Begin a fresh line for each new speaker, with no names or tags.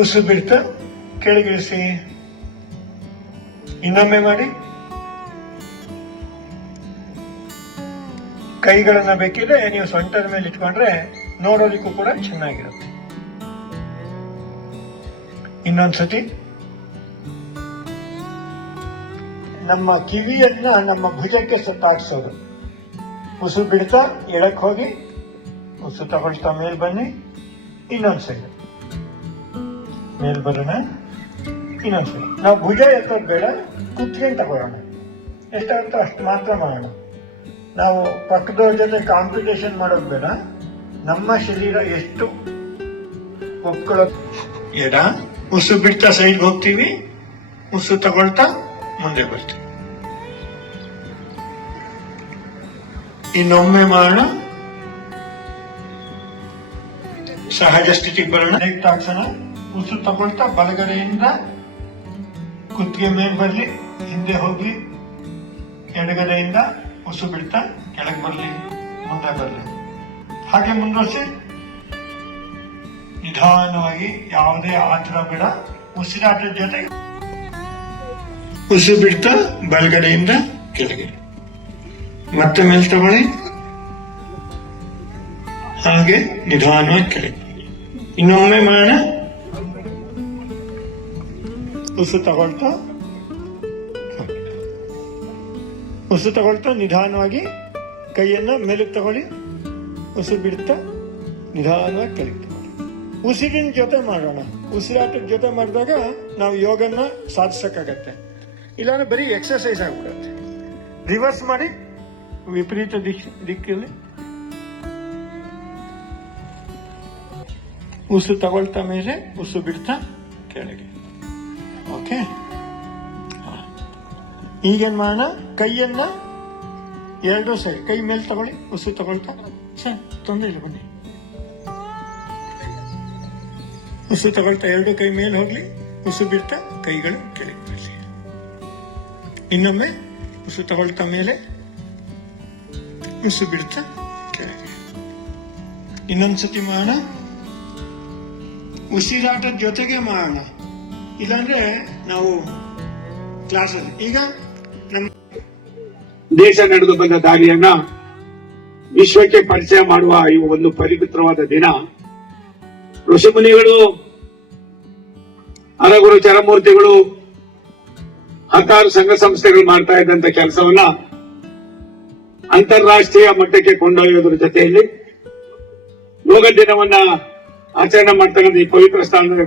ಉಸು ಬಿಡ್ತಾ. ಕೆಳಗಿಳಿಸಿ ಇನ್ನೊಮ್ಮೆ ಮಾಡಿ. ಕೈಗಳನ್ನ ಬೇಕಿದ್ರೆ ನೀವು ಸೊಂಟದ ಮೇಲೆ ಇಟ್ಕೊಂಡ್ರೆ ನೋಡೋದಕ್ಕೂ ಕೂಡ ಚೆನ್ನಾಗಿರುತ್ತೆ. ಇನ್ನೊಂದ್ಸತಿ. ನಮ್ಮ ಕಿವಿಯನ್ನ ನಮ್ಮ ಭುಜಕ್ಕೆ ಸುತ್ತಾಡ್ಸೋದು ಉಸು ಬಿಡ್ತಾ, ಎಳಕ್ ಹೋಗಿ, ಉಸು ತಗೊಳ್ತಾ, ಮೇಲೆ ಬನ್ನಿ. ಇನ್ನೊಂದ್ಸರಿ. ಮೇಲ್ ಬರೋಣ ಇನ್ನೊಂದ್ಸಲ. ನಾವು ಭುಜ ಎತ್ತೋದು ಬೇಡ ಕುತ್ಕೊಂಡು ತಗೊಳ್ಳೋಣ. ಎಷ್ಟಾಗುತ್ತೋ ಅಷ್ಟು ಮಾತ್ರ ಮಾಡೋಣ. ನಾವು ಪಕ್ಕದವ್ರ ಜೊತೆ ಕಾಂಪಿಟೇಷನ್ ಮಾಡೋದು ಬೇಡ. ನಮ್ಮ ಶರೀರ ಎಷ್ಟು ಒಪ್ಕೊಳ್ಳೋದು ಎಡ, ಉಸು ಬಿಡ್ತಾ ಸೈಡ್ ಹೋಗ್ತೀವಿ. ಉಸು ತಗೊಳ್ತಾ ಮುಂದೆ ಬರ್ತೀವಿ. ಇನ್ನೊಮ್ಮೆ ಮಾಡೋಣ. ಸಹಜ ಸ್ಥಿತಿಗೆ ಬರೋಣ. ಹಾಕ್ಸೋಣ ಉಸು ತಗೊಳ್ತಾ ಬಲಗಡೆಯಿಂದ ಕುತ್ತಿಗೆ ಮೇಲೆ ಬರಲಿ, ಹಿಂದೆ ಹೋಗಿ ಎಡಗಡೆಯಿಂದ ಉಸು ಬಿಡ್ತಾ ಕೆಳಗೆ ಬರಲಿ, ಮುಂದೆ ಬರಲಿ. ಹಾಗೆ ಮುಂದುವರಿಸಿ, ನಿಧಾನವಾಗಿ ಯಾವುದೇ ಆತರ ಬೇಡ, ಉಸಿರಾಟದ ಜೊತೆಗೆ ಉಸು ಬಿಡ್ತಾ ಬಲಗಡೆಯಿಂದ ಕೆಳಗೆ. ಮತ್ತೆ ಮೇಲೆ ತಗೊಳ್ಳಿ. ಹಾಗೆ ನಿಧಾನವಾಗಿ ಕೆಳಗೆ. ಇನ್ನೊಮ್ಮೆ ಮಾಡೋಣ. ಉಸು ತಗೊಳ್ತಾ ಉಸು ತಗೊಳ್ತಾ ನಿಧಾನವಾಗಿ ಕೈಯನ್ನ ಮೇಲಕ್ಕೆ ತಗೊಳ್ಳಿ. ಉಸು ಬಿಡ್ತಾ ನಿಧಾನವಾಗಿ ಕೆಳಗೆ ತಗೊಳ್ಳಿ. ಉಸಿರಿನ ಜೊತೆ ಮಾಡೋಣ. ಉಸಿರಾಟದ ಜೊತೆ ಮಾಡಿದಾಗ ನಾವು ಯೋಗನ ಸಾಧಿಸಕ್ಕಾಗತ್ತೆ. ಇಲ್ಲಾಂದ್ರೆ ಬರೀ ಎಕ್ಸರ್ಸೈಸ್ ಆಗ್ಬಿಡುತ್ತೆ. ರಿವರ್ಸ್ ಮಾಡಿ ವಿಪರೀತ ದಿಕ್ ದಿಕ್ಕಲ್ಲಿ ಉಸು ತಗೊಳ್ತಾ ಮೇಲೆ ಉಸು ಬಿಡ್ತಾ ಕೆಳಗೆ. ಓಕೆ. ಈಗೇನ್ ಮಾಡೋಣ? ಕೈಯನ್ನ ಎರಡೂ ಸೈಡ್ ಕೈ ಮೇಲೆ ತಗೊಳ್ಳಿ, ಉಸು ತಗೊಳ್ತಾ. ಸರ್ ತೊಂದರೆ ಇಲ್ಲ, ಬನ್ನಿ. ಉಸು ತಗೊಳ್ತಾ, ಎರಡೂ ಕೈ ಮೇಲೆ ಹೋಗ್ಲಿ, ಉಸು ಬಿಡ್ತಾ, ಕೈಗಳು ಕೆಳಗೆ ಬರಲಿ ಇನ್ನೊಮ್ಮೆ ಉಸು ತಗೊಳ್ತಾ ಮೇಲೆ, ಉಸು ಬಿಡ್ತಾ, ಕೆಳಗೆ. ಇನ್ನೊಂದ್ಸತಿ ಮಾಡೋಣ. ಉಸಿರಾಟದ ಜೊತೆಗೆ ಮಾಡೋಣ. ಇಲ್ಲಾಂದ್ರೆ ನಾವು ಕ್ಲಾಸಲ್ಲಿ. ಈಗ ನಮ್ಮ
ದೇಶ ನಡೆದು ಬಂದ ದಾಳಿಯನ್ನ ವಿಶ್ವಕ್ಕೆ ಪರಿಚಯ ಮಾಡುವ ಈ ಒಂದು ಪವಿತ್ರವಾದ ದಿನ. ಋಷಿಮುನಿಗಳು ಹರಗುರು ಚರಮೂರ್ತಿಗಳು, ಹತ್ತಾರು ಸಂಘ ಸಂಸ್ಥೆಗಳು ಮಾಡ್ತಾ ಇದ್ದಂತ ಕೆಲಸವನ್ನ ಅಂತಾರಾಷ್ಟ್ರೀಯ ಮಟ್ಟಕ್ಕೆ ಕೊಂಡೊಯ್ಯೋದ್ರ ಜೊತೆಯಲ್ಲಿ ಯೋಗ ದಿನವನ್ನ ಆಚರಣೆ ಮಾಡ್ತಕ್ಕಂಥ ಈ ಪವಿತ್ರ ಸ್ಥಾನದ